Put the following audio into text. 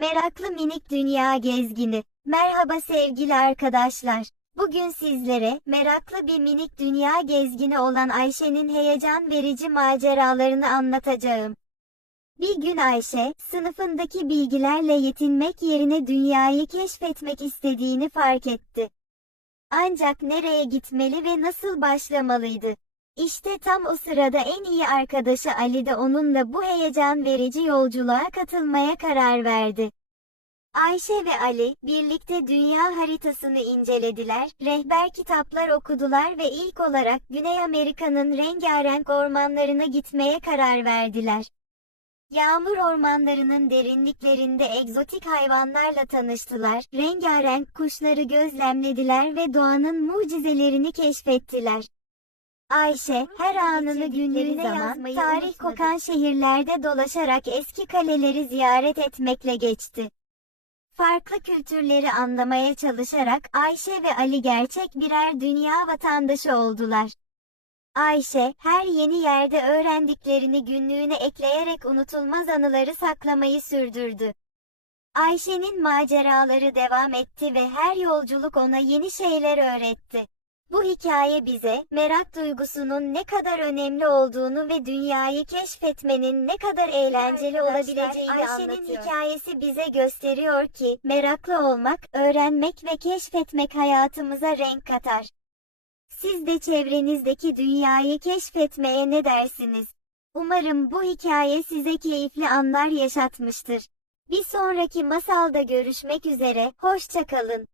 Meraklı minik dünya gezgini. Merhaba sevgili arkadaşlar. Bugün sizlere meraklı bir minik dünya gezgini olan Ayşe'nin heyecan verici maceralarını anlatacağım. Bir gün Ayşe, sınıfındaki bilgilerle yetinmek yerine dünyayı keşfetmek istediğini fark etti. Ancak nereye gitmeli ve nasıl başlamalıydı? İşte tam o sırada en iyi arkadaşı Ali de onunla bu heyecan verici yolculuğa katılmaya karar verdi. Ayşe ve Ali, birlikte dünya haritasını incelediler, rehber kitaplar okudular ve ilk olarak Güney Amerika'nın rengarenk ormanlarına gitmeye karar verdiler. Yağmur ormanlarının derinliklerinde egzotik hayvanlarla tanıştılar, rengarenk kuşları gözlemlediler ve doğanın mucizelerini keşfettiler. Ayşe, her anını günlerine zaman, tarih kokan şehirlerde dolaşarak eski kaleleri ziyaret etmekle geçti. Farklı kültürleri anlamaya çalışarak Ayşe ve Ali gerçek birer dünya vatandaşı oldular. Ayşe, her yeni yerde öğrendiklerini günlüğüne ekleyerek unutulmaz anıları saklamayı sürdürdü. Ayşe'nin maceraları devam etti ve her yolculuk ona yeni şeyler öğretti. Bu hikaye bize, merak duygusunun ne kadar önemli olduğunu ve dünyayı keşfetmenin ne kadar eğlenceli olabileceğini Ayşe'nin hikayesi bize gösteriyor ki, meraklı olmak, öğrenmek ve keşfetmek hayatımıza renk katar. Siz de çevrenizdeki dünyayı keşfetmeye ne dersiniz? Umarım bu hikaye size keyifli anlar yaşatmıştır. Bir sonraki masalda görüşmek üzere, hoşça kalın.